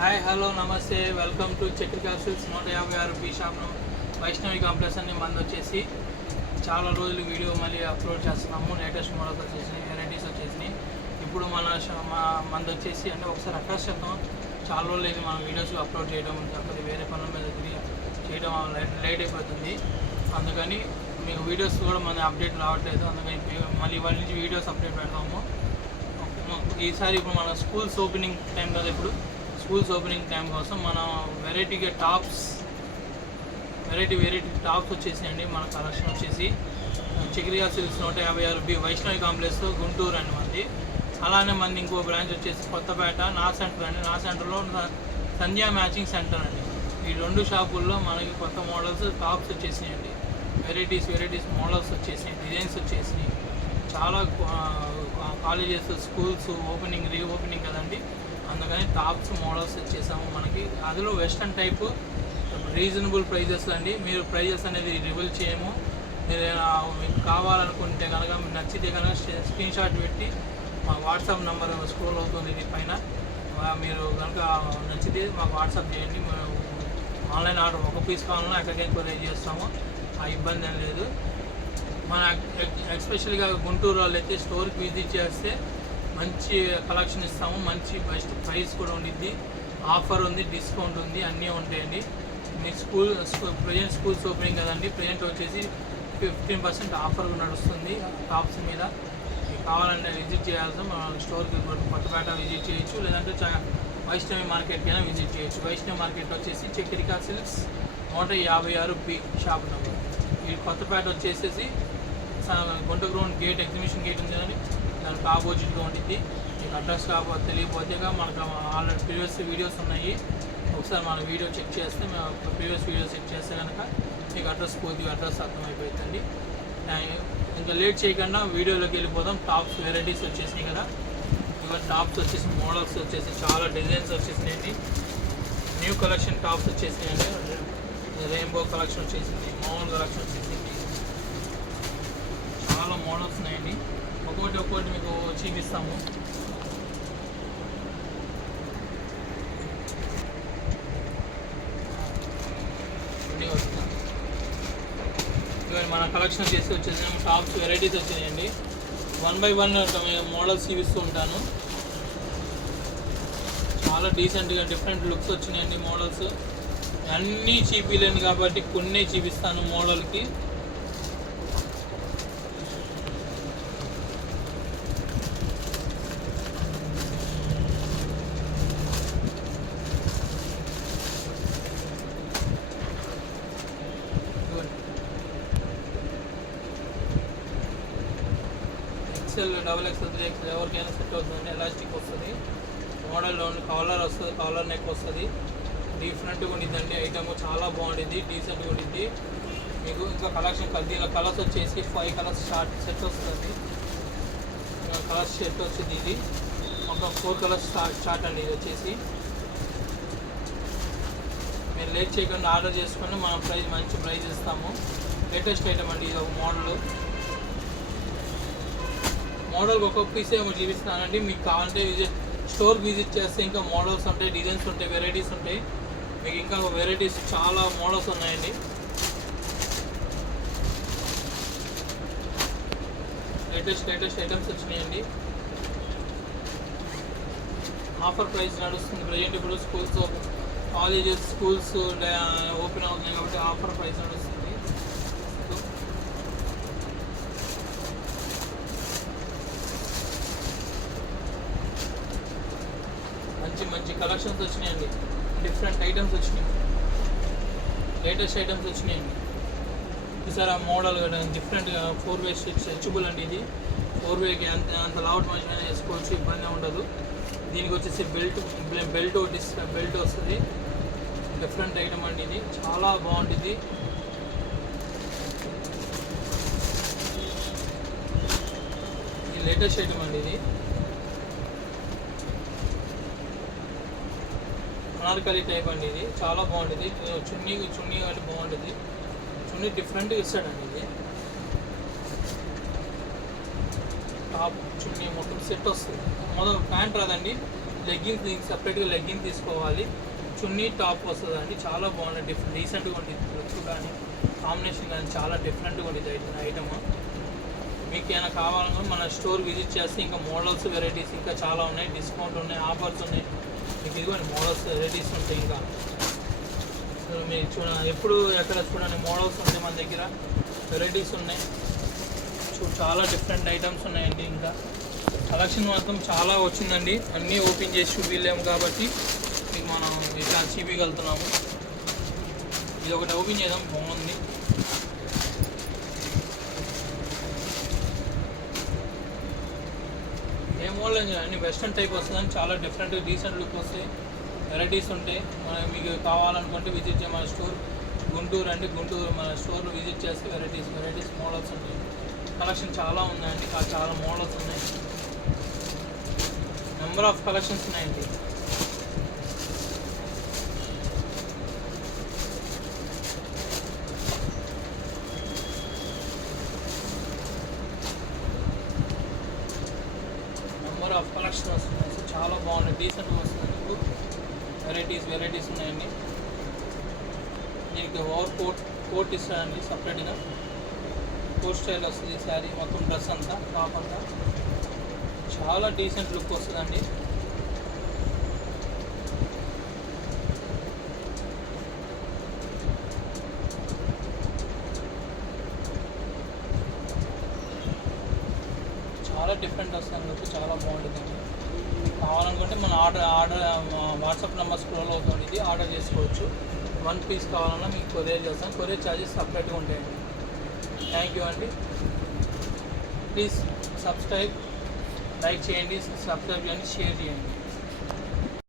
Hi hello నమస్తే welcome to Chakri క్యాప్సూల్స్ 156 B షాప్ను వైష్ణవి కాంప్లెక్స్ అన్ని మంది వచ్చేసి చాలా రోజులు వీడియో మళ్ళీ అప్లోడ్ చేస్తున్నాము. లేటెస్ట్ మోడల్స్ వచ్చేసినాయి, వెరైటీస్ వచ్చేసినాయి. ఇప్పుడు మంది వచ్చేసి అంటే ఒకసారి అడ్రస్ చెప్తాం. చాలా రోజులు అయితే మనం వీడియోస్ అప్లోడ్ చేయడం కాకపోతే వేరే పనుల మీద చేయడం లేట్ అయిపోతుంది. అందుకని మీకు వీడియోస్ కూడా మన అప్డేట్ రావట్లేదు. అందుకని మళ్ళీ వాళ్ళ నుంచి వీడియోస్ అప్డేట్ పెడతాము. ఈసారి ఇప్పుడు మన స్కూల్స్ ఓపెనింగ్ టైం కదా, ఇప్పుడు స్కూల్స్ ఓపెనింగ్ టైం కోసం మనం వెరైటీ టాప్స్ వచ్చేసినాయండి. మన కలెక్షన్ వచ్చేసి Chakriya silks 156 B Vaishnavi complex Guntur అండి మంది. అలానే మంది ఇంకో బ్రాంచ్ వచ్చేసి కొత్తపేట నా సెంటర్ అండి. నా సెంటర్లో సంధ్యా మ్యాచింగ్ సెంటర్ అండి. ఈ రెండు షాపుల్లో మనకి కొత్త మోడల్స్ టాప్స్ వచ్చేసినాయండి. వెరైటీస్ మోడల్స్ వచ్చేసినాయి, డిజైన్స్ వచ్చేసినాయి. చాలా కాలేజెస్ స్కూల్స్ రీఓపెనింగ్ కదండి, అందుకని టాప్స్ మోడల్స్ వచ్చేసాము మనకి. అందులో వెస్ట్రన్ టైపు రీజనబుల్ ప్రైజెస్ అండి. మీరు ప్రైజెస్ అనేది రివీల్ చేయము. మీరు మీకు కావాలనుకుంటే కనుక, మీకు నచ్చితే కనుక స్క్రీన్ షాట్ పెట్టి మా వాట్సాప్ నెంబర్ స్క్రోల్ అవుతుంది ఇది పైన. మీరు కనుక నచ్చితే మాకు వాట్సాప్ చేయండి. మేము ఆన్లైన్ ఆర్డర్ ఒక పీస్ కావాలన్నా ఎక్కడికైనా కొరియర్ చేస్తాము, ఆ ఇబ్బంది ఏం లేదు. మన ఎస్పెషల్గా గుంటూరు వాళ్ళు అయితే స్టోర్కి విజిట్ చేస్తే మంచి కలెక్షన్ ఇస్తాము. మంచి బెస్ట్ ప్రైస్ కూడా ఉండిద్ది, ఆఫర్ ఉంది, డిస్కౌంట్ ఉంది, అన్నీ ఉంటాయండి. మీ ప్రజెంట్ స్కూల్స్ ఓపెనింగ్ కదండి, ప్రజెంట్ వచ్చేసి 15% ఆఫర్ నడుస్తుంది టాప్స్ మీద. మీకు కావాలంటే విజిట్ చేయాల్సి స్టోర్కి కొత్తపేట విజిట్ చేయొచ్చు, లేదంటే వైష్ణవి మార్కెట్కి అయినా విజిట్ చేయొచ్చు. వైష్ణవి మార్కెట్ వచ్చేసి Chakrika silks 156 B shop number. ఈ కొత్తపేట వచ్చేసేసి గుంట గ్రౌండ్ గేట్, ఎగ్జిబిషన్ గేట్ ఉంది కదండి, దానికి ఆపోజిట్గా ఉంటుంది. మీకు అడ్రస్ తెలియకపోతే మనకు ఆల్రెడీ ప్రీవియస్ వీడియోస్ ఉన్నాయి. ఒకసారి మన వీడియో చెక్ చేస్తే, ప్రీవియస్ వీడియో చెక్ చేస్తే కనుక మీకు అడ్రస్ అర్థమైపోతుందండి. ఇంకా లేట్ చేయకుండా వీడియోలోకి వెళ్ళిపోదాం. టాప్స్ వెరైటీస్ వచ్చేసినాయి కదా, ఇవన్నీ టాప్స్ వచ్చేసి మోడల్స్ వచ్చేసి చాలా డిజైన్స్ వచ్చేసినాయండి. న్యూ కలెక్షన్ టాప్స్ వచ్చేసినాయండి. రెయిన్బో కలెక్షన్ వచ్చేసింది, మామూలు కలెక్షన్ వచ్చేసింది, చాలా మోడల్స్ ఉన్నాయండి. ఒక్కొక్కటి మీకు చూపిస్తాము. ఇవన్నీ మన కలెక్షన్ వచ్చేసి టాప్స్ వెరైటీస్ వచ్చినాయండి. 1 by 1 మోడల్స్ చూపిస్తూ ఉంటాను. చాలా డీసెంట్గా డిఫరెంట్ లుక్స్ వచ్చినాయండి మోడల్స్. అన్నీ చూపించలేను కాబట్టి కొన్ని చూపిస్తాను మోడల్కి. XL, XXL, 3XL ఎవరికైనా సెట్ అవుతుందండి. ఎలాస్టిక్ వస్తుంది, మోడల్లో కాలర్ వస్తుంది, కాలర్ నెక్ వస్తుంది. డిఫరెంట్గా ఉండిద్దండి. ఐటమ్ చాలా బాగుంటుంది, డీసెంట్గా ఉండిద్ది. మీకు ఇంకా కలెక్షన్ దీనిలో కలర్స్ వచ్చేసి 5 కలర్స్ సెట్ వస్తుంది. కలర్స్ సెట్ వచ్చింది. ఇది ఒక 4 కలర్స్ స్టార్ట్ అండి. ఇది వచ్చేసి మీరు లేట్ చేయకుండా ఆర్డర్ చేసుకొని మనం మంచి ప్రైస్ ఇస్తాము. లేటెస్ట్ ఐటమ్ అండి. ఇది ఒక మోడల్కి ఒక్కొక్క పీస్ ఏమో చూపిస్తానండి. మీకు కావాలంటే స్టోర్ విజిట్ చేస్తే ఇంకా మోడల్స్ ఉంటాయి, డిజైన్స్ ఉంటాయి, వెరైటీస్ ఉంటాయి. మీకు ఇంకా వెరైటీస్ చాలా మోడల్స్ ఉన్నాయండి. లేటెస్ట్ ఐటమ్స్ వచ్చినాయండి. ఆఫర్ ప్రైస్ నడుస్తుంది ప్రజెంట్. ఇప్పుడు కాలేజెస్ స్కూల్స్ ఓపెన్ అవుతున్నాయి కాబట్టి ఆఫర్ ప్రైస్ నడుస్తుంది. మంచి కలెక్షన్స్ వచ్చినాయండి. డిఫరెంట్ ఐటమ్స్ వచ్చినాయి, లేటెస్ట్ ఐటమ్స్ వచ్చినాయండి. ఈసారి ఆ మోడల్ డిఫరెంట్గా 4-way స్ట్రెచబుల్ అండి. ఇది 4-wayకి అంత లావుట్ మనిషి వేసుకోవచ్చు, ఇబ్బంది ఉండదు. దీనికి వచ్చేసి బెల్ట్ వస్తుంది. డిఫరెంట్ ఐటమ్ అండి. ఇది చాలా బాగుంటుంది. ఇది లేటెస్ట్ ఐటమ్ అండి. ఇది అనార్కలి టైప్ అండి. ఇది చాలా బాగుంటుంది. చున్నీ అంటే బాగుంటుంది. చున్నీ డిఫరెంట్గా ఇస్తాడండి. ఇది టాప్ చున్నీ మొత్తం సెట్ వస్తుంది. మొదలు ప్యాంట్ రాదండి, లెగ్గింగ్ దీనికి సపరేట్గా లెగ్గింగ్ తీసుకోవాలి. చున్నీ టాప్ వస్తుందండి. చాలా బాగుంది, రీసెంట్గా ఉంటుంది. లుక్ కానీ కాంబినేషన్ కానీ చాలా డిఫరెంట్గా ఉంటుంది ఐటమ్. మీకు ఏమైనా కావాలన్నా మన స్టోర్ విజిట్ చేస్తే ఇంకా మోడల్స్ వెరైటీస్ ఇంకా చాలా ఉన్నాయి, డిస్కౌంట్ ఉన్నాయి, ఆఫర్స్ ఉన్నాయి. మీకు ఇదిగోండి మోడల్స్ వెరైటీస్ ఉంటాయి. ఇంకా సో మీరు ఎప్పుడు ఎక్కడ చూడండి మోడల్స్ ఉంటాయి మన దగ్గర, వెరైటీస్ ఉన్నాయి. చాలా డిఫరెంట్ ఐటమ్స్ ఉన్నాయండి. ఇంకా కలెక్షన్ మాత్రం చాలా వచ్చిందండి. అన్నీ ఓపెన్ చేసి చూపించలేము కాబట్టి మీకు మనం ఇట్లా చూపించగలుగుతున్నాము. ఇది ఒకటి ఓపెన్ చేద్దాం, బాగుంది. ఏ మోడల్ అన్ని వెస్ట్రన్ టైప్ వస్తుందని చాలా డిఫరెంట్ డీసెంట్ లుక్ వస్తాయి, వెరైటీస్ ఉంటాయి. మనం మీకు కావాలనుకుంటే విజిట్ చేయ మన స్టోర్ గుంటూరు అండి. గుంటూరు మన స్టోర్లో విజిట్ చేస్తే వెరైటీస్ మోడల్స్ ఉంటాయి. కలెక్షన్ చాలా ఉందండి, చాలా మోడల్స్ ఉన్నాయి, నెంబర్ ఆఫ్ కలెక్షన్స్ ఉన్నాయండి. నెంబర్ ఆఫ్ కలెక్షన్ వస్తున్నాయి. సో చాలా బాగున్నాయి, డీసెంట్గా వస్తుంది. మీకు వెరైటీస్ ఉన్నాయండి. దీనికి ఓవర్ కోట్ ఇస్తారండి సపరేట్గా. కోట్ స్టైల్ వస్తుంది శారీ మొత్తం, డ్రెస్ అంతా టాప్ అంతా చాలా డీసెంట్ లుక్ వస్తుందండి. చాలా డిఫరెంట్ వస్తుంది లుక్, చాలా బాగుంటుందండి. కావాలనుకుంటే మన ఆర్డర్ వాట్సాప్ నెంబర్ స్క్రోల్ అవుతుంది, ఇది ఆర్డర్ చేసుకోవచ్చు. 1 పీస్ కావాలన్నా మీకు కొరియర్ చేస్తాం, కొరియర్ ఛార్జెస్ సపరేట్గా ఉంటాయండి. థ్యాంక్ యూ అండి. ప్లీజ్ సబ్స్క్రైబ్, లైక్ చేయండి, సబ్స్క్రైబ్ చేయండి, షేర్ చేయండి.